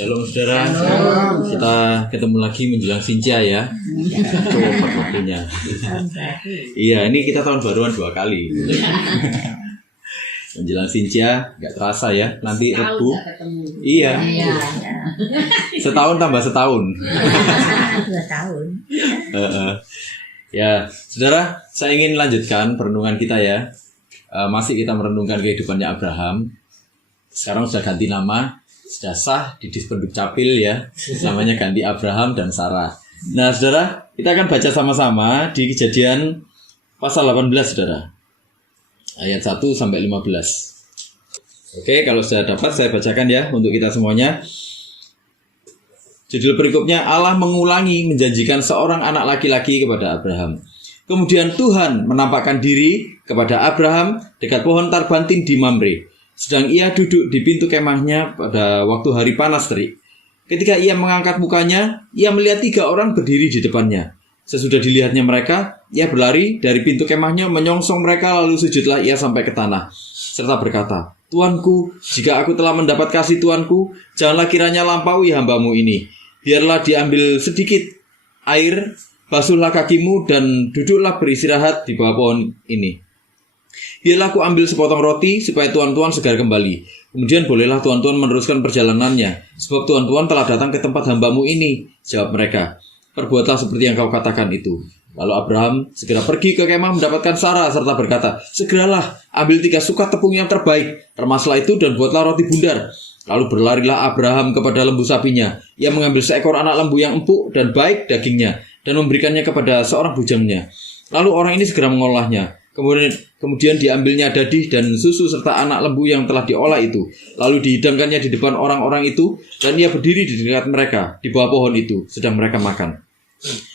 Shalom saudara. Kita ketemu lagi menjelang Sinca ya. Cepat waktunya. Iya, ini kita tahun baruan 2 kali. Menjelang Sinca, nggak terasa ya. Nanti Rebu. Iya. Setahun tambah setahun. 2 tahun. Ya, saudara, saya ingin lanjutkan perenungan kita ya. Masih kita merenungkan kehidupannya Abraham. Sekarang sudah ganti nama, sudah sah di Dispenduk Capil ya. Namanya ganti Abraham dan Sarah. Nah, saudara, kita akan baca sama-sama di Kejadian pasal 18, saudara. Ayat 1 sampai 15. Oke, kalau sudah dapat saya bacakan ya untuk kita semuanya. Judul perikopnya, Allah mengulangi menjanjikan seorang anak laki-laki kepada Abraham. Kemudian Tuhan menampakkan diri kepada Abraham dekat pohon tarbantin di Mamre. Sedang ia duduk di pintu kemahnya pada waktu hari panas terik. Ketika ia mengangkat mukanya, ia melihat 3 orang berdiri di depannya. Sesudah dilihatnya mereka, ia berlari dari pintu kemahnya, menyongsong mereka, lalu sujudlah ia sampai ke tanah, serta berkata, Tuanku, jika aku telah mendapat kasih Tuanku, janganlah kiranya lampaui hambamu ini. Biarlah diambil sedikit air, basuhlah kakimu, dan duduklah beristirahat di bawah pohon ini. Biarlah aku ambil sepotong roti, supaya tuan-tuan segar kembali. Kemudian bolehlah tuan-tuan meneruskan perjalanannya, sebab tuan-tuan telah datang ke tempat hambamu ini. Jawab mereka, perbuatlah seperti yang kau katakan itu. Lalu Abraham segera pergi ke kemah mendapatkan Sarah, serta berkata, segeralah, ambil 3 sukat tepung yang terbaik, remaslah itu dan buatlah roti bundar. Lalu berlarilah Abraham kepada lembu sapinya. Ia mengambil seekor anak lembu yang empuk dan baik dagingnya, dan memberikannya kepada seorang bujangnya. Lalu orang ini segera mengolahnya. Kemudian diambilnya dadih dan susu serta anak lembu yang telah diolah itu. Lalu dihidangkannya di depan orang-orang itu, dan ia berdiri di dekat mereka di bawah pohon itu, sedang mereka makan.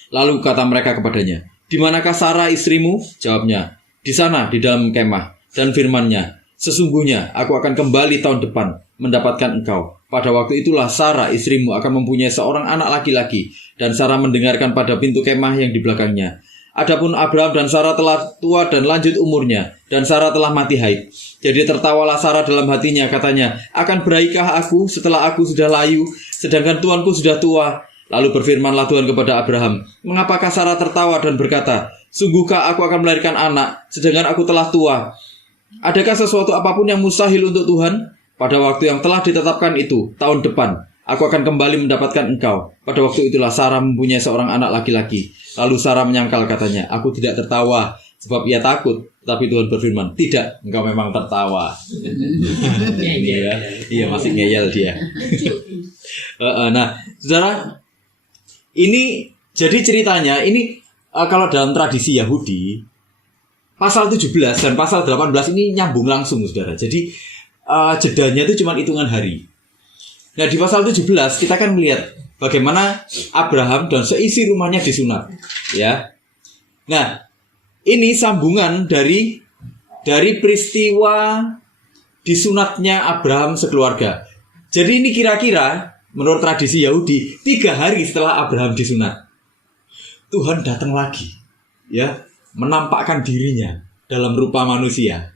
Lalu kata mereka kepadanya, di manakah Sarah istrimu? Jawabnya, di sana, di dalam kemah. Dan firman-Nya, sesungguhnya aku akan kembali tahun depan mendapatkan engkau. Pada waktu itulah Sarah istrimu akan mempunyai seorang anak laki-laki. Dan Sarah mendengarkan pada pintu kemah yang di belakangnya. Adapun Abraham dan Sarah telah tua dan lanjut umurnya, dan Sarah telah mati haid. Jadi tertawalah Sarah dalam hatinya, katanya, akan berahikah aku setelah aku sudah layu, sedangkan tuanku sudah tua? Lalu berfirmanlah Tuhan kepada Abraham, mengapakah Sarah tertawa dan berkata, sungguhkah aku akan melahirkan anak, sedangkan aku telah tua? Adakah sesuatu apapun yang mustahil untuk Tuhan? Pada waktu yang telah ditetapkan itu, tahun depan, aku akan kembali mendapatkan engkau. Pada waktu itulah Sarah mempunyai seorang anak laki-laki. Lalu Sarah menyangkal, katanya, aku tidak tertawa, sebab ia takut. Tapi Tuhan berfirman, tidak, engkau memang tertawa. Iya, masih ngeyel dia. Nah, saudara, ini jadi ceritanya, ini kalau dalam tradisi Yahudi, pasal 17 dan pasal 18 ini nyambung langsung, saudara. Jadi, jedanya itu cuma hitungan hari. Nah, di pasal 17 kita kan melihat bagaimana Abraham dan seisi rumahnya disunat, ya. Nah, ini sambungan dari peristiwa disunatnya Abraham sekeluarga. Jadi ini kira-kira menurut tradisi Yahudi 3 hari setelah Abraham disunat, Tuhan datang lagi, ya, menampakkan dirinya dalam rupa manusia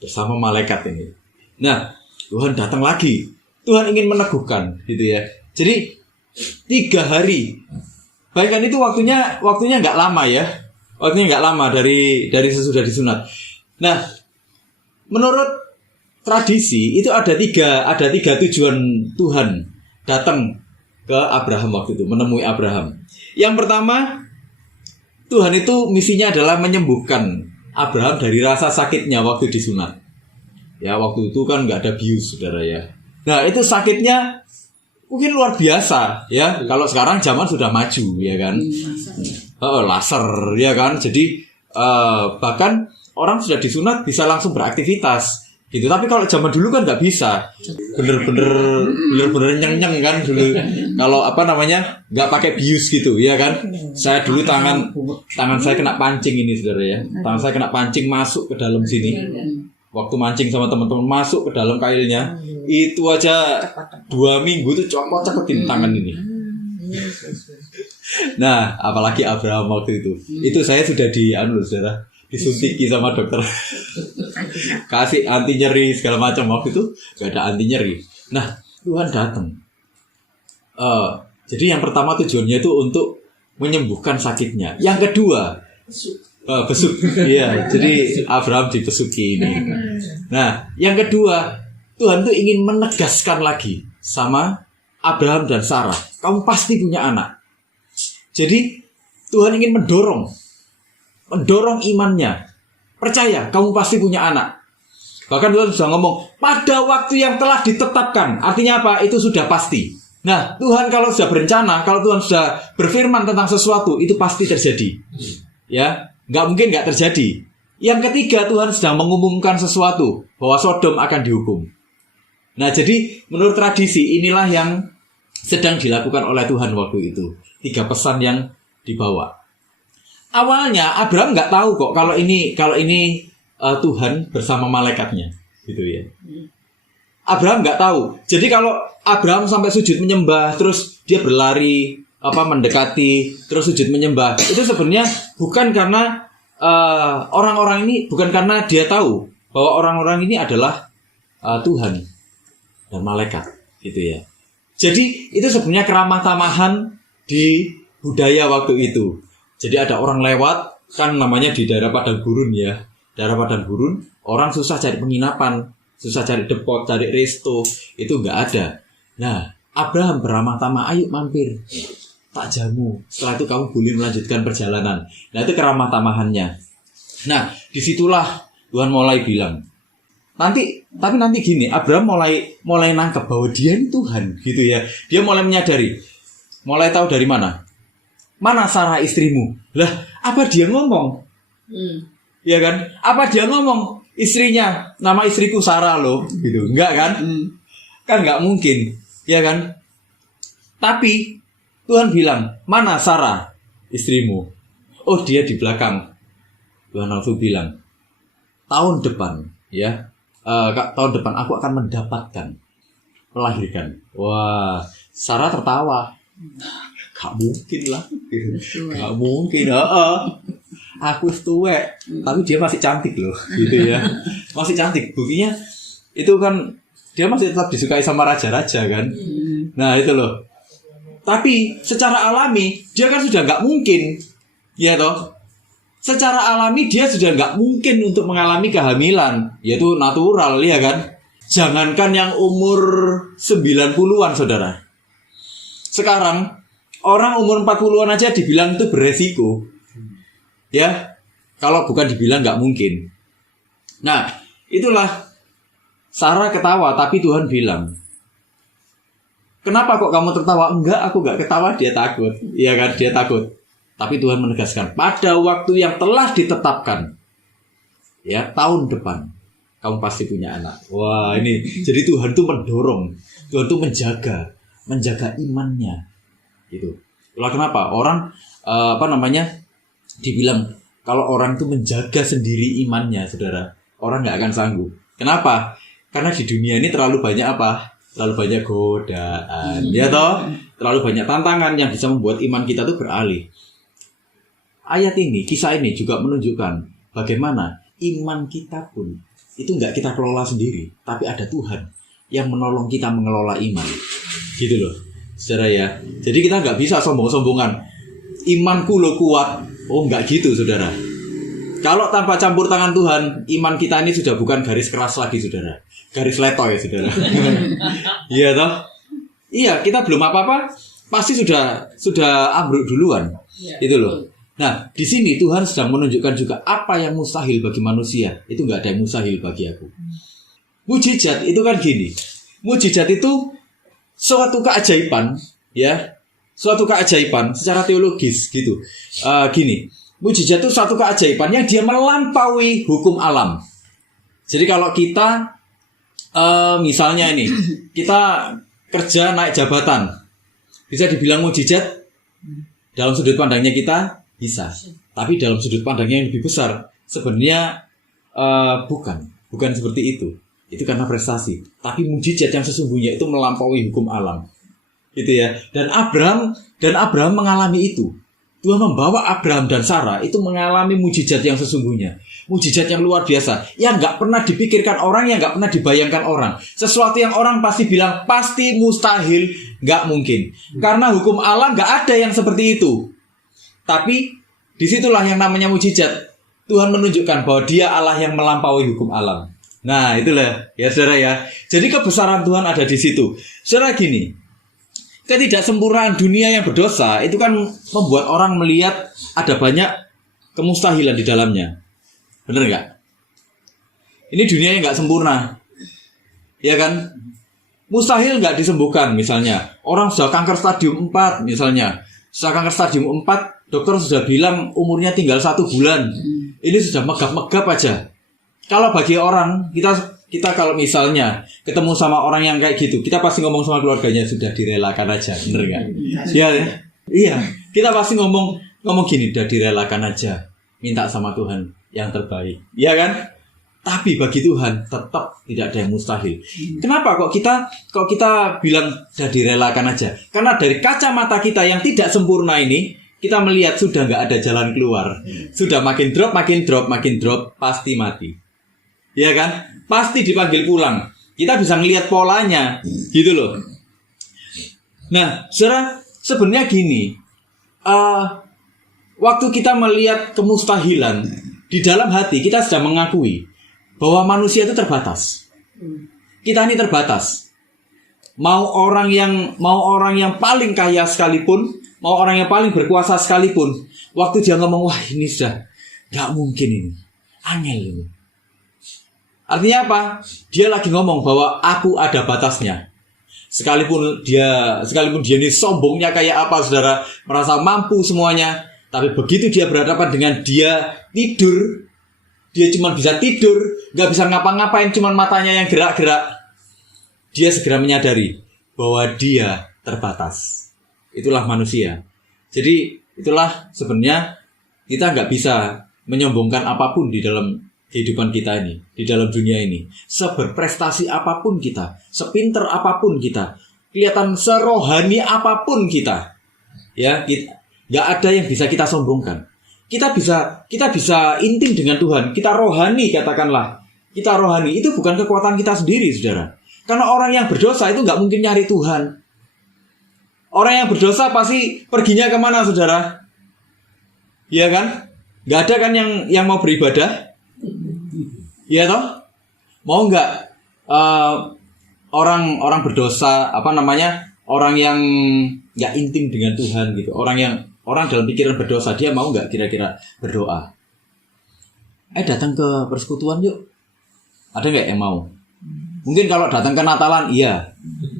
bersama malaikat ini. Nah, Tuhan datang lagi. Tuhan ingin meneguhkan, gitu ya. Jadi 3 hari. Bahkan itu waktunya nggak lama ya. Waktunya nggak lama dari sesudah disunat. Nah, menurut tradisi itu ada tiga tujuan Tuhan datang ke Abraham waktu itu, menemui Abraham. Yang pertama, Tuhan itu misinya adalah menyembuhkan Abraham dari rasa sakitnya waktu disunat. Ya, waktu itu kan nggak ada bius, saudara ya. Nah, itu sakitnya mungkin luar biasa ya. Kalau sekarang zaman sudah maju, ya kan. Laser, ya kan. Jadi bahkan orang sudah disunat bisa langsung beraktivitas gitu. Tapi kalau zaman dulu kan nggak bisa. Bener-bener nyeng-nyeng kan dulu. Kalau nggak pakai bius gitu, ya kan. Saya dulu tangan saya kena pancing ini, saudara ya. Tangan saya kena pancing masuk ke dalam sini. Waktu mancing sama teman-teman masuk ke dalam kailnya, itu aja 2 minggu tuh copot-copotin tangan ini. Nah, apalagi Abraham waktu itu. Itu saya sudah saudara, disutiki sama dokter. Kasih anti nyeri segala macam, waktu itu gak ada anti nyeri. Nah, Tuhan datang. Jadi yang pertama tujuannya itu untuk menyembuhkan sakitnya. Yang kedua, besuk. Iya, jadi Abraham dibesuki ini. Nah, yang kedua, Tuhan tuh ingin menegaskan lagi sama Abraham dan Sarah, kamu pasti punya anak. Jadi Tuhan ingin mendorong imannya. Percaya, kamu pasti punya anak. Bahkan Tuhan sudah ngomong, pada waktu yang telah ditetapkan. Artinya apa? Itu sudah pasti. Nah, Tuhan kalau sudah berencana, kalau Tuhan sudah berfirman tentang sesuatu, itu pasti terjadi. Ya, nggak mungkin nggak terjadi. Yang ketiga, Tuhan sedang mengumumkan sesuatu, bahwa Sodom akan dihukum. Nah, jadi menurut tradisi, inilah yang sedang dilakukan oleh Tuhan waktu itu. 3 pesan yang dibawa. Awalnya Abraham nggak tahu kok kalau ini Tuhan bersama malaikatnya, gitu ya. Abraham nggak tahu. Jadi kalau Abraham sampai sujud menyembah, terus dia berlari, mendekati, terus sujud menyembah, itu sebenarnya bukan karena orang-orang ini, bukan karena dia tahu bahwa orang-orang ini adalah Tuhan dan malaikat, gitu ya. Jadi itu sebenarnya keramah tamahan di budaya waktu itu. Jadi ada orang lewat, kan namanya di daerah padang gurun ya. Daerah padang gurun, orang susah cari penginapan, susah cari depot, cari resto, itu nggak ada. Nah, Abraham beramah tamah, ayo mampir, tak jamu. Setelah itu kamu boleh melanjutkan perjalanan. Nah, itu keramah tamahannya. Nah, disitulah Tuhan mulai bilang. Tapi nanti gini, Abraham mulai nangkep bahwa dia ini Tuhan, gitu ya. Dia mulai menyadari, mulai tahu dari mana. Mana Sarah istrimu? Lah, apa dia ngomong? Ya kan? Apa dia ngomong? Istrinya, nama istriku Sarah loh, gitu. Enggak kan? Kan enggak mungkin, ya kan? Tapi Tuhan bilang, mana Sarah istrimu? Oh, dia di belakang. Tuhan langsung bilang, tahun depan, ya, tahun depan aku akan mendapatkan, melahirkan. Wah, Sarah tertawa. Gak mungkin lah, gak mungkin. Aku tuwek, tapi dia masih cantik loh, gitu ya. Masih cantik, buktinya itu kan dia masih tetap disukai sama raja-raja kan. Nah itu loh. Tapi secara alami dia kan sudah nggak mungkin, ya toh. Secara alami dia sudah nggak mungkin untuk mengalami kehamilan, yaitu natural, ya kan. Jangankan yang umur 90-an, saudara. Sekarang orang umur 40-an aja dibilang itu beresiko. Ya, kalau bukan dibilang nggak mungkin. Nah, itulah Sarah ketawa, tapi Tuhan bilang, kenapa kok kamu tertawa? Enggak, aku nggak ketawa, dia takut. Iya kan, dia takut. Tapi Tuhan menegaskan, pada waktu yang telah ditetapkan, ya, tahun depan, kamu pasti punya anak. Wah, ini, jadi Tuhan tuh mendorong, Tuhan tuh menjaga imannya. Gitu. Itulah kenapa orang, dibilang kalau orang itu menjaga sendiri imannya, saudara, orang nggak akan sanggup. Kenapa? Karena di dunia ini terlalu banyak apa? Terlalu banyak godaan, ya toh? Terlalu banyak tantangan yang bisa membuat iman kita tuh beralih. Ayat ini, kisah ini juga menunjukkan bagaimana iman kita pun itu nggak kita kelola sendiri, tapi ada Tuhan yang menolong kita mengelola iman. Gitu loh, saudara ya. Jadi kita nggak bisa sombong-sombongan. Imanku lo kuat. Oh, nggak gitu, saudara. Kalau tanpa campur tangan Tuhan, iman kita ini sudah bukan garis keras lagi, saudara. Garis leto ya, saudara. Iya toh? Iya, kita belum apa-apa, pasti sudah ambruk duluan. Itu loh. Nah, di sini Tuhan sedang menunjukkan juga apa yang mustahil bagi manusia. Itu nggak ada yang mustahil bagi aku. Mujizat itu kan gini. Mujizat itu suatu keajaiban, ya. Suatu keajaiban secara teologis gitu. Gini, mujizat itu suatu keajaiban yang dia melampaui hukum alam. Jadi kalau kita misalnya ini, kita kerja naik jabatan, bisa dibilang mujizat dalam sudut pandangnya kita bisa. Tapi dalam sudut pandangnya yang lebih besar sebenarnya bukan seperti itu. Itu karena prestasi. Tapi mujizat yang sesungguhnya itu melampaui hukum alam. Gitu ya. Dan Abraham mengalami itu. Tuhan membawa Abraham dan Sarah itu mengalami mujizat yang sesungguhnya. Mujizat yang luar biasa, yang nggak pernah dipikirkan orang, yang nggak pernah dibayangkan orang. Sesuatu yang orang pasti bilang pasti mustahil, nggak mungkin. Karena hukum Allah nggak ada yang seperti itu. Tapi disitulah yang namanya mujizat. Tuhan menunjukkan bahwa Dia Allah yang melampaui hukum alam. Nah itulah ya saudara ya. Jadi kebesaran Tuhan ada di situ. Saudara gini, ketidaksempurnaan dunia yang berdosa itu kan membuat orang melihat ada banyak kemustahilan di dalamnya. Bener nggak? Ini dunia yang nggak sempurna, ya kan? Mustahil nggak disembuhkan, misalnya orang sudah kanker stadium 4, misalnya sudah kanker stadium 4, dokter sudah bilang umurnya tinggal 1 bulan. Ini sudah megap-megap aja. Kalau bagi orang, kita kalau misalnya ketemu sama orang yang kayak gitu, kita pasti ngomong sama keluarganya, sudah direlakan aja, bener nggak? Iya, kita pasti ngomong gini, udah direlakan aja, minta sama Tuhan yang terbaik, iya kan? Tapi bagi Tuhan tetap tidak ada yang mustahil. Kenapa kok kita bilang udah direlakan aja? Karena dari kacamata kita yang tidak sempurna ini, kita melihat sudah nggak ada jalan keluar. Sudah makin drop, pasti mati. Ya kan? Pasti dipanggil pulang. Kita bisa ngelihat polanya, gitu loh. Nah, saudara, sebenarnya gini, waktu kita melihat kemustahilan, di dalam hati kita sudah mengakui bahwa manusia itu terbatas. Kita ini terbatas. Mau orang yang paling kaya sekalipun, mau orang yang paling berkuasa sekalipun, waktu dia ngomong, wah ini sudah nggak mungkin ini, angel ini. Artinya apa? Dia lagi ngomong bahwa aku ada batasnya. Sekalipun dia ini sombongnya kayak apa, saudara, merasa mampu semuanya, tapi begitu dia berhadapan dengan dia tidur, dia cuma bisa tidur, nggak bisa ngapa-ngapain, cuma matanya yang gerak-gerak, dia segera menyadari bahwa dia terbatas. Itulah manusia. Jadi itulah sebenarnya kita nggak bisa menyombongkan apapun di dalam kehidupan kita ini, di dalam dunia ini. Seberprestasi apapun kita, sepinter apapun kita, kelihatan serohani apapun kita, ya, nggak ada yang bisa kita sombongkan. Kita bisa intim dengan Tuhan. Kita rohani, katakanlah. Kita rohani. Itu bukan kekuatan kita sendiri, saudara. Karena orang yang berdosa itu nggak mungkin nyari Tuhan. Orang yang berdosa pasti perginya kemana, saudara? Iya kan? Nggak ada kan yang mau beribadah? Iya toh? Mau nggak orang berdosa, orang yang nggak intim dengan Tuhan gitu, orang dalam pikiran berdosa, dia mau nggak kira-kira berdoa? Datang ke persekutuan yuk. Ada nggak yang mau? Mungkin kalau datang ke Natalan, iya.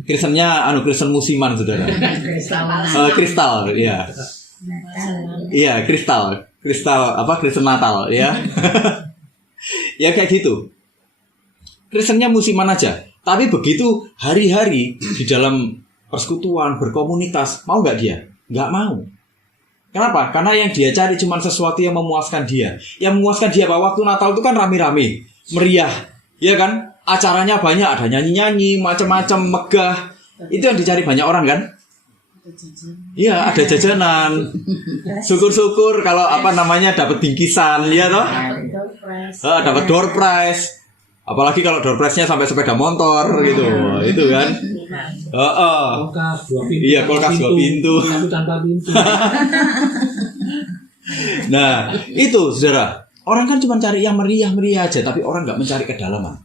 Kristennya Kristen musiman, saudara. Kristal, iya. Iya, kristal Kristen Natal, ya. Ya kayak gitu. Kristennya musiman aja. Tapi begitu hari-hari di dalam persekutuan, berkomunitas, mau nggak dia? Nggak mau. Kenapa? Karena yang dia cari cuma sesuatu yang memuaskan dia. Yang memuaskan dia bahwa waktu Natal itu kan rame-rame, meriah, ya kan? Acaranya banyak, ada nyanyi-nyanyi, macam-macam, megah. Itu yang dicari banyak orang kan? Iya, ada jajanan. Syukur-syukur kalau dapat bingkisan, ya toh? Dapat door prize. Apalagi kalau door prize-nya sampai sepeda motor gitu. Itu kan. Kulkas 2 pintu. Iya, kulkas 2 pintu. Satu tanpa pintu. Nah, itu saudara. Orang kan cuma cari yang meriah-meriah aja, tapi orang nggak mencari kedalaman.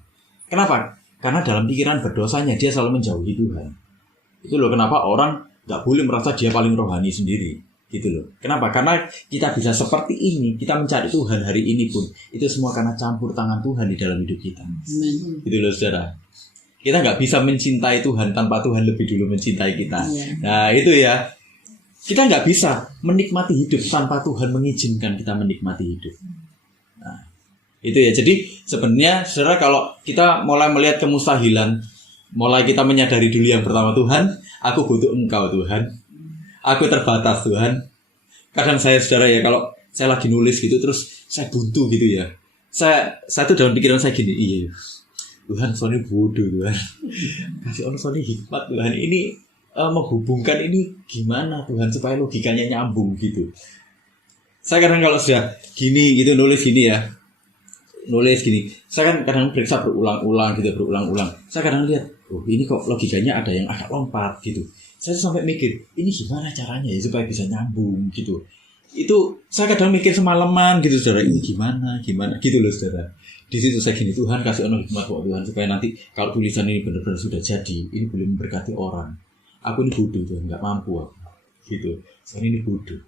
Kenapa? Karena dalam pikiran berdosanya dia selalu menjauhi Tuhan. Itu loh kenapa orang nggak boleh merasa dia paling rohani sendiri. Gitu loh. Kenapa? Karena kita bisa seperti ini, kita mencari Tuhan hari ini pun, itu semua karena campur tangan Tuhan di dalam hidup kita. Gitu loh saudara. Kita nggak bisa mencintai Tuhan tanpa Tuhan lebih dulu mencintai kita. Nah itu ya. Kita nggak bisa menikmati hidup tanpa Tuhan mengizinkan kita menikmati hidup. Nah itu ya. Jadi sebenarnya saudara, kalau kita mulai melihat kemustahilan, mulai kita menyadari dulu yang pertama, Tuhan, aku butuh Engkau Tuhan. Aku terbatas Tuhan. Kadang saya saudara ya, kalau saya lagi nulis gitu terus saya buntu gitu ya. Saya tuh dalam pikiran saya gini, iya Tuhan, soalnya bodoh Tuhan. Kasih Allah soalnya hikmat Tuhan. Ini menghubungkan ini gimana Tuhan supaya logikanya nyambung gitu. Saya kadang kalau sudah gini gitu nulis gini ya, nulis gini. Saya kan kadang periksa berulang-ulang gitu, berulang-ulang. Saya kadang lihat, oh ini kok logikanya ada yang agak lompat gitu. Saya sampai mikir, ini gimana caranya ya supaya bisa nyambung gitu. Itu saya kadang mikir semalaman gitu saudara, ini gimana gitu loh saudara. Di situ saya gini, Tuhan kasih hikmat buat Tuhan supaya nanti kalau tulisan ini benar-benar sudah jadi, ini boleh memberkati orang. Aku ini bodoh Tuhan, nggak mampu aku. Gitu. Saya ini bodoh,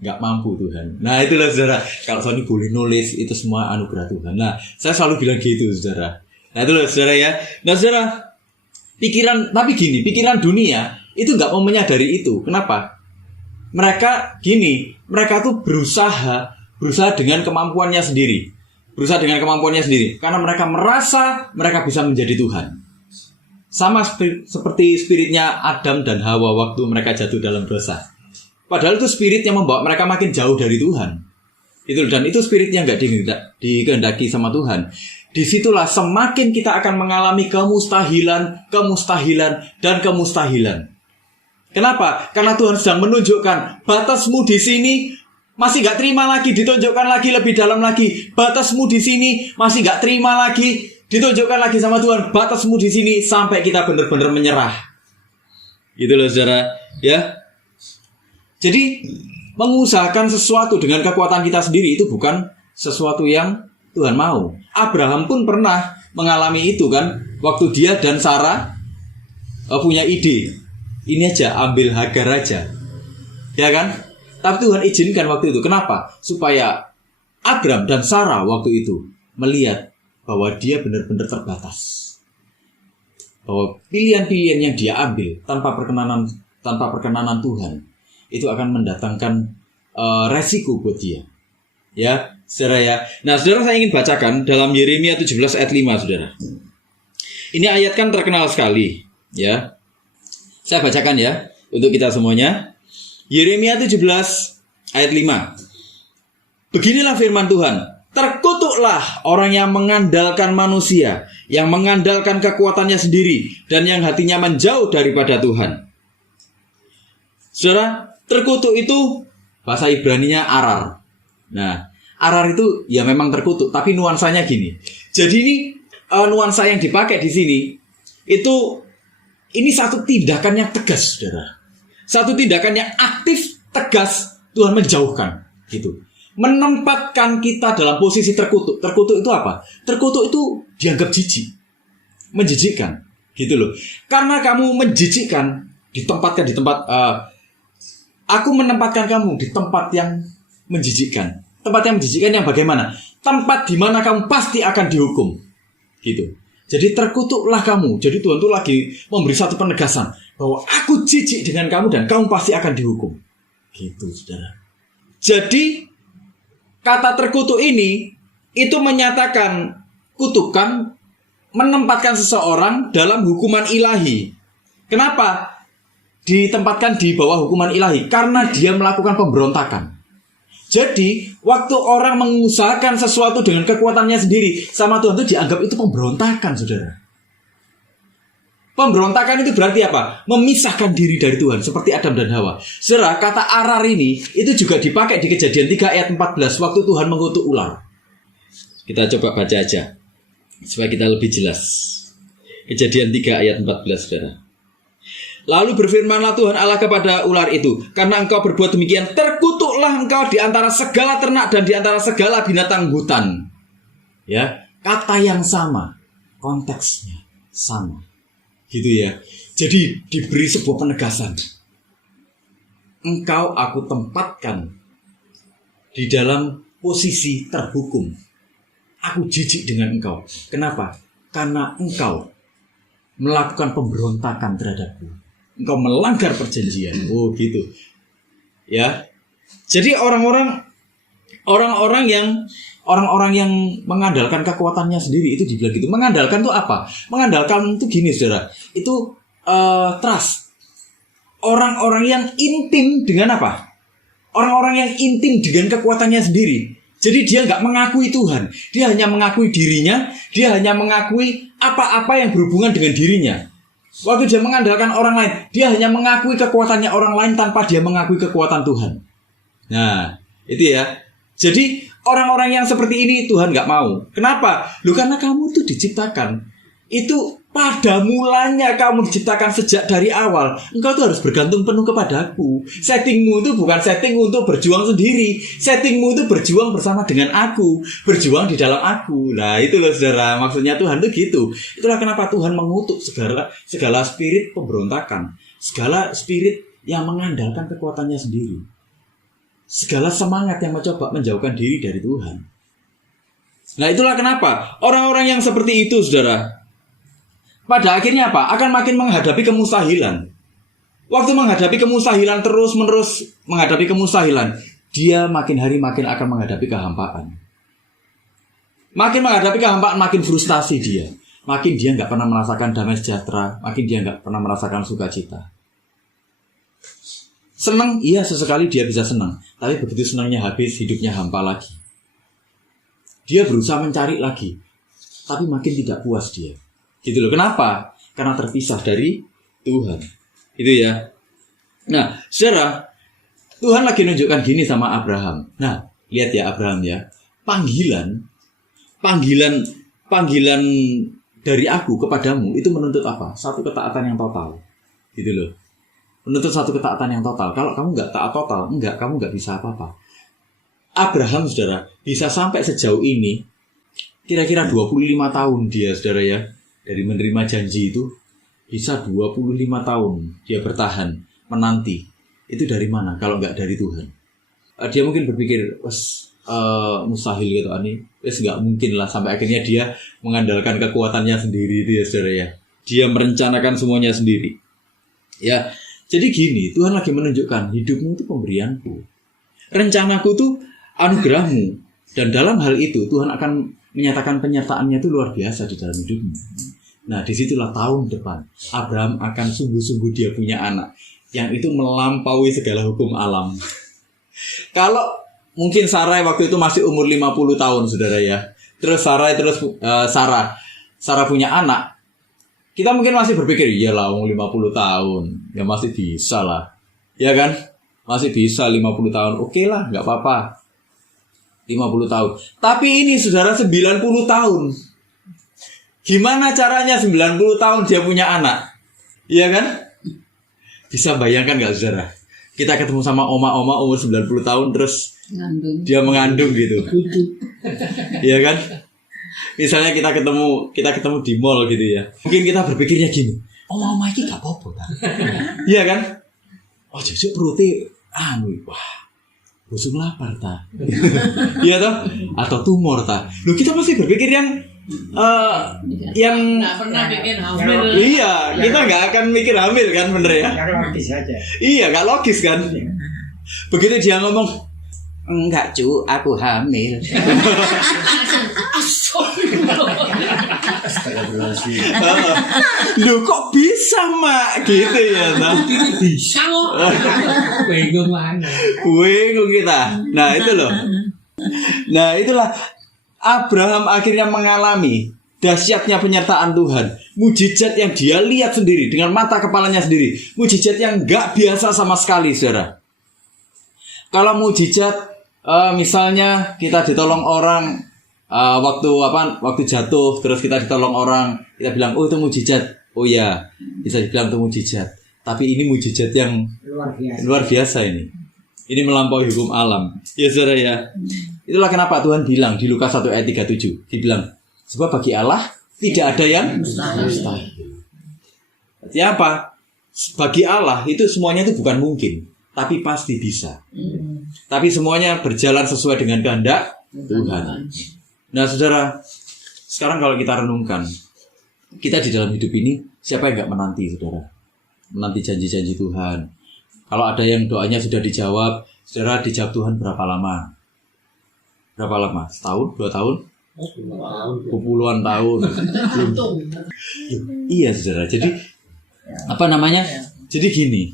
nggak mampu Tuhan. Nah itulah saudara, kalau Sony boleh nulis itu semua anugerah Tuhan. Nah saya selalu bilang gitu saudara. Nah itulah saudara ya. Nah saudara, pikiran dunia itu nggak mau menyadari itu. Kenapa? Mereka tuh berusaha dengan kemampuannya sendiri. Karena mereka merasa mereka bisa menjadi Tuhan. Sama seperti spiritnya Adam dan Hawa waktu mereka jatuh dalam dosa. Padahal itu spirit yang membawa mereka makin jauh dari Tuhan. Dan itu spirit yang nggak dikehendaki sama Tuhan. Disitulah semakin kita akan mengalami kemustahilan. Kenapa? Karena Tuhan sedang menunjukkan batasmu di sini masih gak terima lagi, ditunjukkan lagi lebih dalam lagi. Batasmu di sini masih gak terima lagi, ditunjukkan lagi sama Tuhan. Batasmu di sini sampai kita benar-benar menyerah. Gitu loh saudara, ya. Jadi mengusahakan sesuatu dengan kekuatan kita sendiri itu bukan sesuatu yang Tuhan mau. Abraham pun pernah mengalami itu kan, waktu dia dan Sarah punya ide. Ini aja, ambil Hagar aja. Ya kan? Tapi Tuhan izinkan waktu itu. Kenapa? Supaya Abraham dan Sarah waktu itu melihat bahwa dia benar-benar terbatas. Bahwa pilihan-pilihan yang dia ambil tanpa perkenanan Tuhan itu akan mendatangkan resiko buat dia. Ya, saudara ya. Nah, saudara, saya ingin bacakan dalam Yeremia 17 ayat 5, saudara. Ini ayat kan terkenal sekali, ya. Saya bacakan ya untuk kita semuanya. Yeremia 17 ayat 5. Beginilah firman Tuhan. Terkutuklah orang yang mengandalkan manusia, yang mengandalkan kekuatannya sendiri, dan yang hatinya menjauh daripada Tuhan. Saudara, terkutuk itu bahasa Ibraninya arar. Nah, arar itu ya memang terkutuk, tapi nuansanya gini. Jadi ini nuansa yang dipakai di sini itu ini satu tindakan yang tegas, saudara. Satu tindakan yang aktif, tegas, Tuhan menjauhkan, gitu. Menempatkan kita dalam posisi terkutuk. Terkutuk itu apa? Terkutuk itu dianggap jijik, menjijikkan, gitu loh. Karena kamu menjijikkan, ditempatkan di tempat. Aku menempatkan kamu di tempat yang menjijikkan. Tempat yang menjijikkan yang bagaimana? Tempat di mana kamu pasti akan dihukum, gitu. Jadi terkutuklah kamu. Jadi Tuhan itu lagi memberi satu penegasan bahwa aku jijik dengan kamu dan kamu pasti akan dihukum. Gitu, saudara. Jadi kata terkutuk ini itu menyatakan kutukan, menempatkan seseorang dalam hukuman ilahi. Kenapa ditempatkan di bawah hukuman ilahi? Karena dia melakukan pemberontakan. Jadi, waktu orang mengusahakan sesuatu dengan kekuatannya sendiri sama Tuhan itu dianggap itu pemberontakan, saudara. Pemberontakan itu berarti apa? Memisahkan diri dari Tuhan, seperti Adam dan Hawa. Saudara, kata arar ini itu juga dipakai di Kejadian 3 ayat 14 waktu Tuhan mengutuk ular. Kita coba baca aja supaya kita lebih jelas. Kejadian 3 ayat 14, saudara. Lalu berfirmanlah Tuhan Allah kepada ular itu, karena engkau berbuat demikian, terkutuklah engkau di antara segala ternak dan di antara segala binatang hutan. Ya, kata yang sama, konteksnya sama, gitu ya. Jadi diberi sebuah penegasan. Engkau aku tempatkan di dalam posisi terhukum. Aku jijik dengan engkau. Kenapa? Karena engkau melakukan pemberontakan terhadapku. Engkau melanggar perjanjian. Oh gitu. Ya. Jadi orang-orang yang mengandalkan kekuatannya sendiri itu dibilang gitu. Mengandalkan itu apa? Mengandalkan itu gini, saudara. Itu trust. Orang-orang yang intim dengan apa? Orang-orang yang intim dengan kekuatannya sendiri. Jadi dia nggak mengakui Tuhan. Dia hanya mengakui dirinya. Dia hanya mengakui apa-apa yang berhubungan dengan dirinya. Waktu dia mengandalkan orang lain, dia hanya mengakui kekuatannya orang lain tanpa dia mengakui kekuatan Tuhan. Nah, itu ya. Jadi Orang-orang yang seperti ini Tuhan nggak mau. Kenapa? Karena kamu tuh diciptakan. Itu pada mulanya kamu diciptakan sejak dari awal. Engkau tuh harus bergantung penuh kepadaku. Settingmu itu bukan setting untuk berjuang sendiri. Settingmu itu berjuang bersama dengan aku. Berjuang di dalam aku. Nah itu loh saudara. Maksudnya Tuhan tuh gitu. Itulah kenapa Tuhan mengutuk segala spirit pemberontakan. Segala spirit yang mengandalkan kekuatannya sendiri. Segala semangat yang mencoba menjauhkan diri dari Tuhan. Nah itulah kenapa orang-orang yang seperti itu saudara, pada akhirnya apa? Akan makin menghadapi kemustahilan. Waktu menghadapi kemustahilan, terus-menerus menghadapi kemustahilan, dia makin hari makin akan menghadapi kehampaan. Makin menghadapi kehampaan, makin frustasi dia. Makin dia nggak pernah merasakan damai sejahtera. Makin dia nggak pernah merasakan sukacita. Senang, iya sesekali dia bisa senang. Tapi begitu senangnya habis, hidupnya hampa lagi. Dia berusaha mencari lagi. Tapi makin tidak puas dia. Gitu loh. Kenapa? Karena terpisah dari Tuhan. Itu ya. Nah, saudara, Tuhan lagi nunjukkan gini sama Abraham. Nah, lihat ya Abraham ya. Panggilan dari aku kepadamu itu menuntut apa? Satu ketaatan yang total. Gitu loh. Menuntut satu ketaatan yang total. Kalau kamu nggak taat total, kamu nggak bisa apa-apa. Abraham, saudara, bisa sampai sejauh ini, kira-kira 25 tahun dia, saudara ya, dari menerima janji itu, bisa 25 tahun dia bertahan, menanti. Itu dari mana kalau nggak dari Tuhan? Dia mungkin berpikir, mustahil gitu, nggak mungkin lah. Sampai akhirnya dia mengandalkan kekuatannya sendiri itu ya, saudara ya. Dia merencanakan semuanya sendiri. Ya. Jadi gini, Tuhan lagi menunjukkan hidupmu itu pemberianku. Rencanaku itu anugerahmu. Dan dalam hal itu Tuhan akan menyatakan penyertaannya itu luar biasa di dalam hidupmu. Nah disitulah tahun depan Abraham akan sungguh-sungguh dia punya anak. Yang itu melampaui segala hukum alam. Kalau mungkin Sarai waktu itu masih umur 50 tahun saudara ya. Terus Sarah punya anak. Kita mungkin masih berpikir, iyalah umur 50 tahun, ya masih bisa lah. Ya kan? Masih bisa 50 tahun, oke lah, gak apa-apa. 50 tahun. Tapi ini saudara 90 tahun. Gimana caranya 90 tahun dia punya anak? Iya kan? Bisa bayangkan gak saudara? Kita ketemu sama oma-oma umur 90 tahun, terus dia mengandung gitu. Iya kan? Misalnya kita ketemu di mall gitu ya. Mungkin kita berpikirnya gini, oma ini gak apa-apa kan? Iya kan? Oh jujur perutnya wah, busuk lapar ta. Iya toh? Atau tumor ta. Loh kita masih berpikir yang nggak pernah bikin hamil. Iya, kita nggak akan mikir hamil kan, bener ya? Gak logis aja. Iya, nggak logis kan? Begitu dia ngomong, enggak cu, aku hamil. Loh kok bisa mak? Gitu ya nah. Bisa kok. Bingung mana? Bingung kita. Nah itu loh. Nah itulah Abraham akhirnya mengalami dahsyatnya penyertaan Tuhan. Mujizat yang dia lihat sendiri dengan mata kepalanya sendiri. Mujizat yang gak biasa sama sekali saudara. Kalau mujizat misalnya kita ditolong orang waktu jatuh terus kita ditolong orang, kita bilang oh itu mujizat. Oh ya, bisa dibilang itu mujizat. Tapi ini mujizat yang luar biasa ini. Ini melampaui hukum alam. Ya saudara ya. Itulah kenapa Tuhan bilang di Lukas 1 ayat 37, dibilang sebab bagi Allah tidak ada yang mustahil. Artinya apa? Bagi Allah itu semuanya itu bukan mungkin, tapi pasti bisa. Tapi semuanya berjalan sesuai dengan kehendak Tuhan. Nah saudara, sekarang kalau kita renungkan, kita di dalam hidup ini siapa yang gak menanti saudara? Menanti janji-janji Tuhan. Kalau ada yang doanya sudah dijawab, saudara dijawab Tuhan berapa lama? Berapa lama? Setahun? 2 tahun? Puluhan tahun. Iya saudara. Jadi apa namanya? Jadi gini,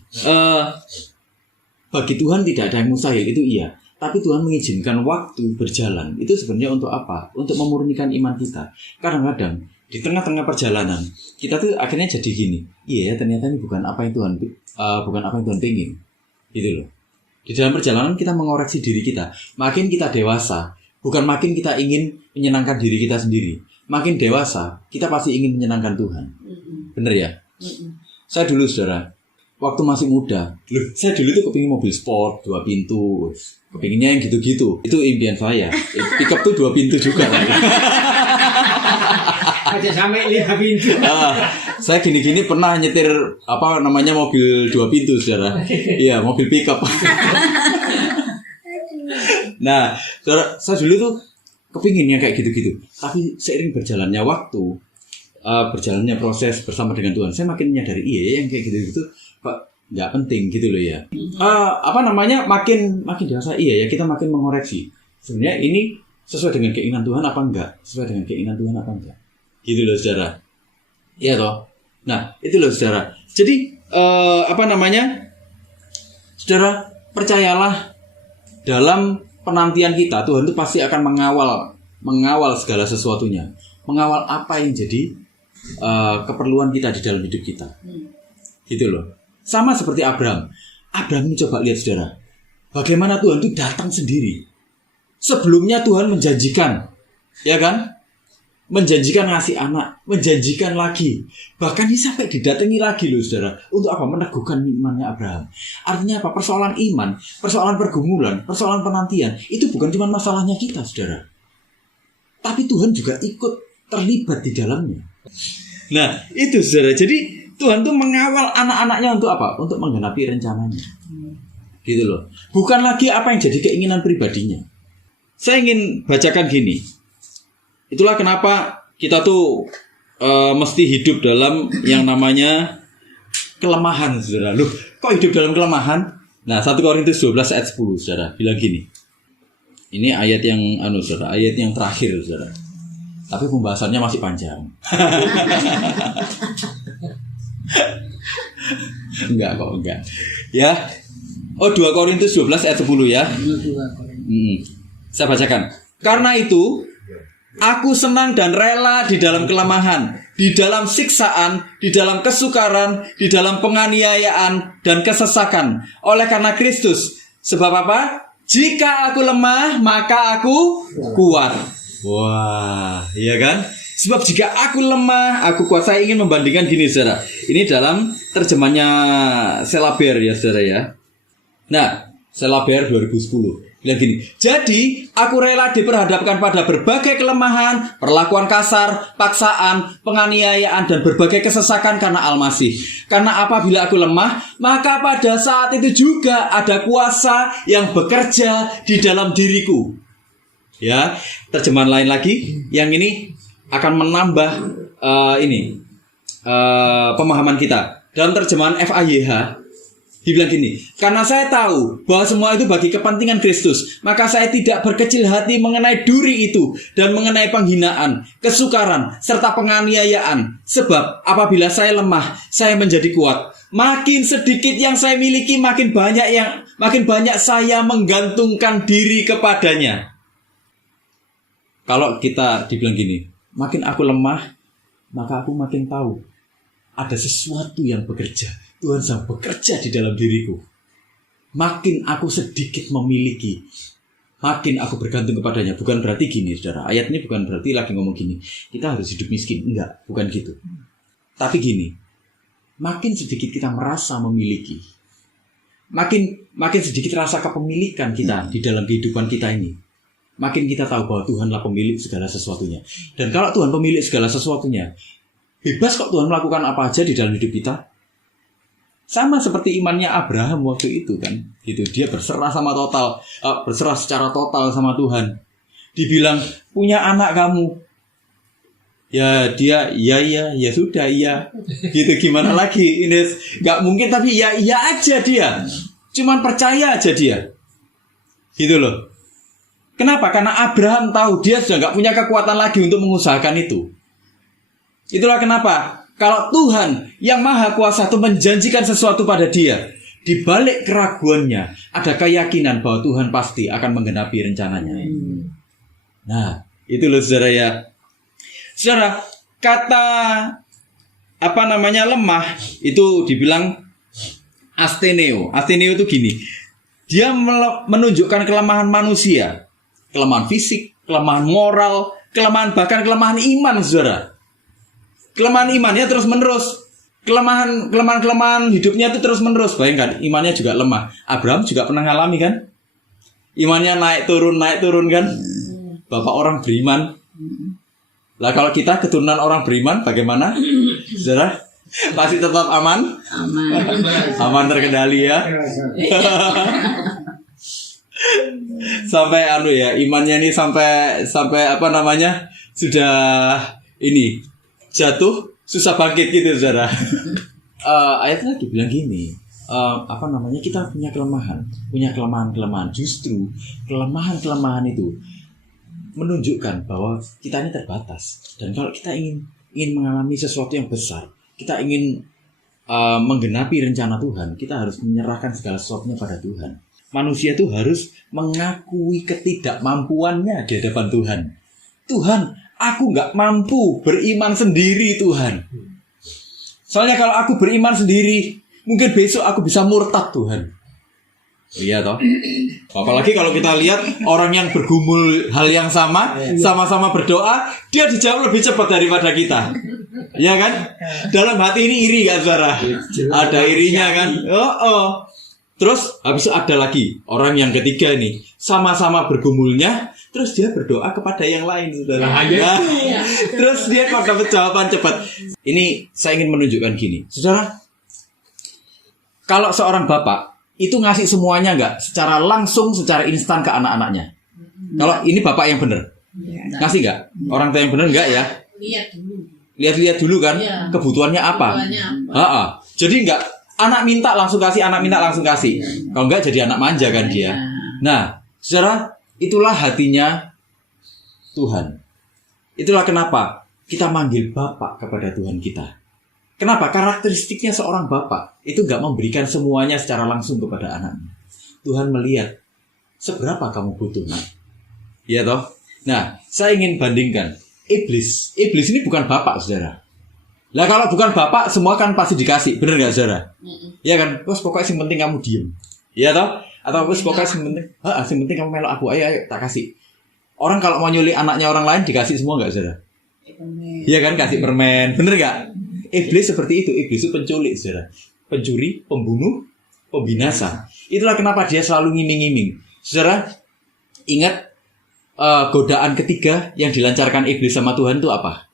bagi Tuhan tidak ada yang mustahil, itu iya. Tapi Tuhan mengizinkan waktu berjalan. Itu sebenarnya untuk apa? Untuk memurnikan iman kita. Kadang-kadang di tengah-tengah perjalanan kita tuh akhirnya jadi gini. Iya ya, ternyata ini bukan apa yang Tuhan pengen. Gitu loh. Di dalam perjalanan kita mengoreksi diri kita. Makin kita dewasa, Bukan makin kita ingin menyenangkan diri kita sendiri. Makin dewasa, kita pasti ingin menyenangkan Tuhan. Bener ya? Saya dulu saudara, waktu masih muda, saya dulu tuh kepingin mobil sport 2 pintu, kepinginnya yang gitu-gitu. Itu impian saya. Pickup tuh 2 pintu juga. Aja sampai 5 pintu. Saya gini-gini pernah nyetir mobil 2 pintu saudara. Iya, mobil pickup. Nah, saudara, saya dulu tuh kepinginnya kayak gitu-gitu. Tapi seiring berjalannya waktu, berjalannya proses bersama dengan Tuhan, saya makin menyadari yang kayak gitu-gitu Pak nggak penting gitu loh ya. Makin dewasa ya kita makin mengoreksi. Sebenarnya ini sesuai dengan keinginan Tuhan apa enggak? Sesuai dengan keinginan Tuhan apa enggak? Gitu loh saudara. Iya toh. Nah, itu loh saudara. Jadi saudara, percayalah dalam penantian kita, Tuhan itu pasti akan mengawal segala sesuatunya. Mengawal apa yang jadi keperluan kita di dalam hidup kita. Gitu loh. Sama seperti Abraham. Abraham ini coba lihat saudara. Bagaimana Tuhan itu datang sendiri. Sebelumnya Tuhan menjanjikan. Ya kan? Menjanjikan ngasih anak. Menjanjikan lagi. Bahkan ini sampai didatangi lagi loh saudara. Untuk apa? Meneguhkan imannya Abraham. Artinya apa? Persoalan iman, persoalan pergumulan, persoalan penantian. Itu bukan cuma masalahnya kita saudara. Tapi Tuhan juga ikut terlibat di dalamnya. Nah itu saudara. Jadi Tuhan tuh mengawal anak-anaknya untuk apa? Untuk menggenapi rencananya. Gitu loh. Bukan lagi apa yang jadi keinginan pribadinya. Saya ingin bacakan gini. Itulah kenapa kita tuh mesti hidup dalam yang namanya kelemahan, saudara. Loh, kok hidup dalam kelemahan? Nah, 1 Korintus 12 ayat 10, saudara, bilang gini. Ini ayat yang saudara, ayat yang terakhir, saudara. Tapi pembahasannya masih panjang. Enggak. Ya. 2 Korintus 12 ayat 10 ya. Saya bacakan. Karena itu aku senang dan rela di dalam kelemahan, di dalam siksaan, di dalam kesukaran, di dalam penganiayaan dan kesesakan. Oleh karena Kristus. Sebab apa? Jika aku lemah, maka aku kuat. Wah, iya kan? Sebab jika aku lemah, aku kuat. Saya ingin membandingkan gini, saudara. Ini dalam terjemahnya Selaber ya, saudara ya. Nah, Selaber 2010. Bilang gini, jadi aku rela diperhadapkan pada berbagai kelemahan, perlakuan kasar, paksaan, penganiayaan, dan berbagai kesesakan karena Al-Masih. Karena apabila aku lemah, maka pada saat itu juga ada kuasa yang bekerja di dalam diriku. Ya, terjemahan lain lagi, yang ini akan menambah pemahaman kita. Dalam terjemahan FAYH, dibilang gini, karena saya tahu bahwa semua itu bagi kepentingan Kristus, maka saya tidak berkecil hati mengenai duri itu dan mengenai penghinaan, kesukaran, serta penganiayaan. Sebab apabila saya lemah, saya menjadi kuat. Makin sedikit yang saya miliki, makin banyak saya menggantungkan diri kepadanya. Kalau kita dibilang gini, makin aku lemah, maka aku makin tahu ada sesuatu yang bekerja. Tuhan sedang bekerja di dalam diriku. Makin aku sedikit memiliki, makin aku bergantung kepadanya. Bukan berarti gini, saudara. Ayat ini bukan berarti lagi ngomong gini, kita harus hidup miskin. Enggak, bukan gitu. Tapi gini, makin sedikit kita merasa memiliki, makin sedikit rasa kepemilikan kita di dalam kehidupan kita ini, makin kita tahu bahwa Tuhanlah pemilik segala sesuatunya. Dan kalau Tuhan pemilik segala sesuatunya, bebas kok Tuhan melakukan apa aja di dalam hidup kita. Sama seperti imannya Abraham waktu itu kan, gitu. Dia berserah secara total sama Tuhan. Dibilang punya anak kamu, ya dia ya sudah iya. Gitu gimana lagi? Ini nggak mungkin tapi iya aja dia. Cuman percaya aja dia. Gitu loh. Kenapa? Karena Abraham tahu dia sudah nggak punya kekuatan lagi untuk mengusahakan itu. Itulah kenapa. Kalau Tuhan yang Maha Kuasa itu menjanjikan sesuatu pada dia, di balik keraguannya ada keyakinan bahwa Tuhan pasti akan menggenapi rencananya. Nah, itu loh saudara ya. Saudara, kata lemah itu dibilang asteneo. Asteneo itu gini. Dia menunjukkan kelemahan manusia kelemahan fisik, kelemahan moral, bahkan kelemahan iman, saudara. Kelemahan imannya terus menerus. Kelemahan hidupnya itu terus menerus. Bayangkan, imannya juga lemah. Abraham juga pernah ngalami kan? Imannya naik turun kan? Bapak orang beriman. Lah kalau kita keturunan orang beriman, bagaimana? Saudara, masih tetap aman? Aman terkendali ya. Sampai imannya ini sampai sudah ini jatuh susah bangkit gitu, saudara. Ayat lagi bilang gini, kita punya kelemahan. Justru kelemahan itu menunjukkan bahwa kita ini terbatas. Dan kalau kita ingin mengalami sesuatu yang besar, kita ingin menggenapi rencana Tuhan, kita harus menyerahkan segala sesuatunya pada Tuhan. Manusia itu harus mengakui ketidakmampuannya di hadapan Tuhan. Tuhan, aku gak mampu beriman sendiri, Tuhan. Soalnya kalau aku beriman sendiri, mungkin besok aku bisa murtad, Tuhan. Iya toh. Apalagi kalau kita lihat orang yang bergumul hal yang sama-sama berdoa, dia dijawab lebih cepat daripada kita. Iya kan? Dalam hati ini iri gak, saudara? Ada irinya kan? Terus habis itu ada lagi orang yang ketiga nih, sama-sama bergumulnya, terus dia berdoa kepada yang lain, saudara. Terus dia kok dapat jawaban cepat. Ini saya ingin menunjukkan gini, saudara. Kalau seorang bapak itu ngasih semuanya enggak secara langsung, secara instan ke anak-anaknya. Kalau ini bapak yang benar, ngasih enggak? Orang tua yang benar enggak ya? Lihat dulu kan, kebutuhannya apa? Jadi enggak anak minta langsung kasih. Kalau enggak jadi anak manja kan dia. Nah, saudara, itulah hatinya Tuhan. Itulah kenapa kita manggil bapak kepada Tuhan kita. Kenapa? Karakteristiknya seorang bapak itu gak memberikan semuanya secara langsung kepada anaknya. Tuhan melihat seberapa kamu butuh, nak. Iya toh? Nah, saya ingin bandingkan Iblis ini bukan bapak, saudara. Lah kalau bukan bapak, semua kan pasti dikasih. Bener gak, saudara? Iya kan? Wes pokoknya yang penting kamu diem. Iya toh? Atau wes pokoknya yang penting kamu melok aku. Ayo tak kasih. Orang kalau mau nyulik anaknya orang lain dikasih semua gak, saudara? Iya kan? Kasih permen. Bener gak? Iblis seperti itu. Iblis itu penculik, saudara. Pencuri, pembunuh, pembinasa. Itulah kenapa dia selalu ngiming-ngiming. Saudara, ingat godaan ketiga yang dilancarkan iblis sama Tuhan itu apa?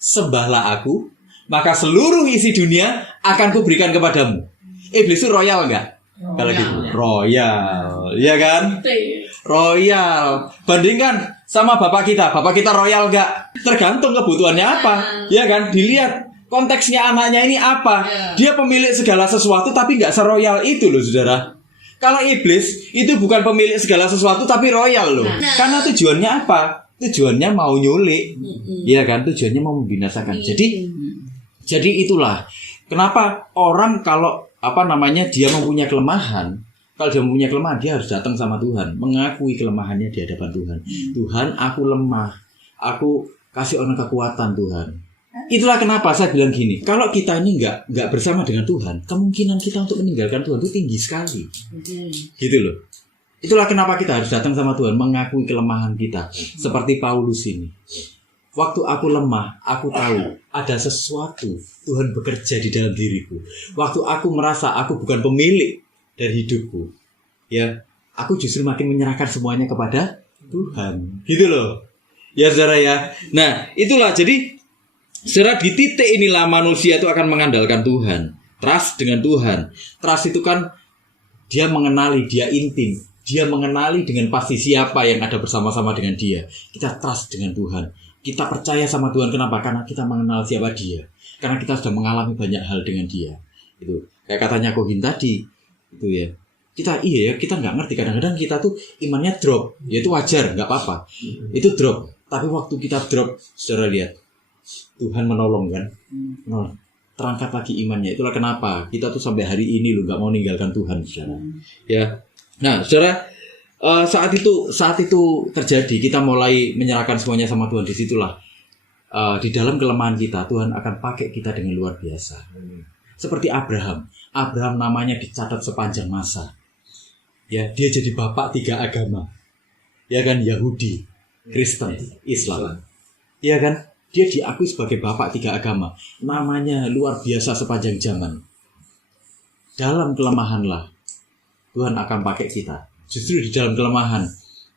Sembahlah aku, maka seluruh isi dunia akan kuberikan kepadamu. Iblis itu royal enggak? Kalau gitu, royal, ya kan? Royal. Bandingkan sama bapak kita royal enggak? Tergantung kebutuhannya apa, ya kan? Dilihat konteksnya anaknya ini apa. Dia pemilik segala sesuatu tapi enggak seroyal itu loh, saudara. Kalau iblis itu bukan pemilik segala sesuatu tapi royal loh. Karena tujuannya apa? Tujuannya mau nyulik, ya kan? Tujuannya mau membinasakan. Jadi itulah kenapa orang kalau dia mempunyai kelemahan. Kalau dia mempunyai kelemahan, dia harus datang sama Tuhan, mengakui kelemahannya di hadapan Tuhan. Tuhan, aku lemah. Aku kasih orang kekuatan, Tuhan. Itulah kenapa saya bilang gini. Kalau kita ini enggak bersama dengan Tuhan, kemungkinan kita untuk meninggalkan Tuhan itu tinggi sekali. Gitu loh. Itulah kenapa kita harus datang sama Tuhan, mengakui kelemahan kita. Seperti Paulus ini. Waktu aku lemah, aku tahu ada sesuatu Tuhan bekerja di dalam diriku. Waktu aku merasa aku bukan pemilik dari hidupku, ya, aku justru makin menyerahkan semuanya kepada Tuhan. Gitu loh. Ya saudara ya. Nah, itulah jadi saudara, di titik inilah manusia itu akan mengandalkan Tuhan. Trust dengan Tuhan. Trust itu kan dia mengenali, dia intim. Dia mengenali dengan pasti siapa yang ada bersama-sama dengan dia. Kita trust dengan Tuhan. Kita percaya sama Tuhan. Kenapa? Karena kita mengenal siapa dia. Karena kita sudah mengalami banyak hal dengan dia. Itu kayak katanya Kohin tadi. Itu ya. Kita nggak ngerti. Kadang-kadang kita tuh imannya drop. Ya itu wajar, nggak apa-apa. Itu drop. Tapi waktu kita drop, saudara lihat, Tuhan menolong kan. Menolong. Terangkat lagi imannya. Itulah kenapa kita tuh sampai hari ini loh nggak mau ninggalkan Tuhan, saudara. Ya. Nah, saudara, saat itu terjadi, kita mulai menyerahkan semuanya sama Tuhan. Disitulah di dalam kelemahan kita Tuhan akan pakai kita dengan luar biasa. Seperti Abraham namanya dicatat sepanjang masa. Ya, dia jadi bapak 3 agama. Ya kan, Yahudi, Kristen, Islam. Ya kan, dia diakui sebagai bapak 3 agama. Namanya luar biasa sepanjang zaman. Dalam kelemahanlah Tuhan akan pakai kita. Justru di dalam kelemahan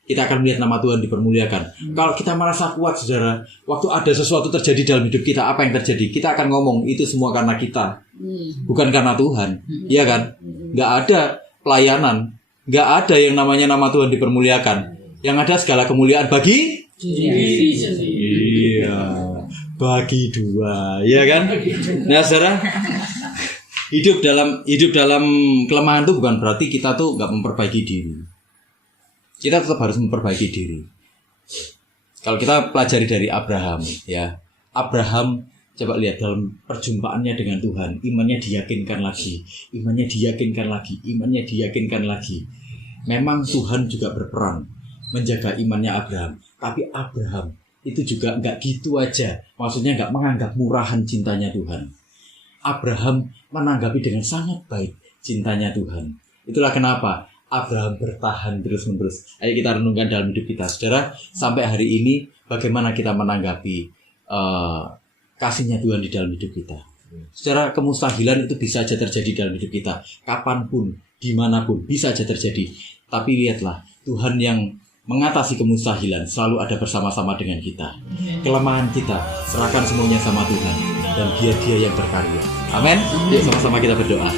kita akan melihat nama Tuhan dipermuliakan. Kalau kita merasa kuat, saudara, waktu ada sesuatu terjadi dalam hidup kita, apa yang terjadi? Kita akan ngomong, itu semua karena kita, bukan karena Tuhan. Iya kan? Nggak ada pelayanan, nggak ada yang namanya nama Tuhan dipermuliakan. Yang ada segala kemuliaan bagi iya, bagi dua, ya kan? Nah, saudara, hidup dalam kelemahan itu bukan berarti kita tuh nggak memperbaiki diri. Kita tetap harus memperbaiki diri. Kalau kita pelajari dari Abraham, ya, Abraham coba lihat dalam perjumpaannya dengan Tuhan, imannya diyakinkan lagi, imannya diyakinkan lagi. Memang Tuhan juga berperan menjaga imannya Abraham, tapi Abraham itu juga nggak gitu aja, maksudnya nggak menganggap murahan cintanya Tuhan. Abraham menanggapi dengan sangat baik cintanya Tuhan. Itulah kenapa Abraham bertahan terus-menerus. Ayo kita renungkan dalam hidup kita, saudara. Sampai hari ini, bagaimana kita menanggapi kasihnya Tuhan di dalam hidup kita. Saudara, kemustahilan itu bisa saja terjadi dalam hidup kita. Kapanpun, dimanapun, bisa saja terjadi. Tapi lihatlah, Tuhan yang mengatasi kemustahilan selalu ada bersama-sama dengan kita. Kelemahan kita, serahkan semuanya sama Tuhan. Dan biar Dia yang berkarya. Amin. Yuk sama-sama kita berdoa.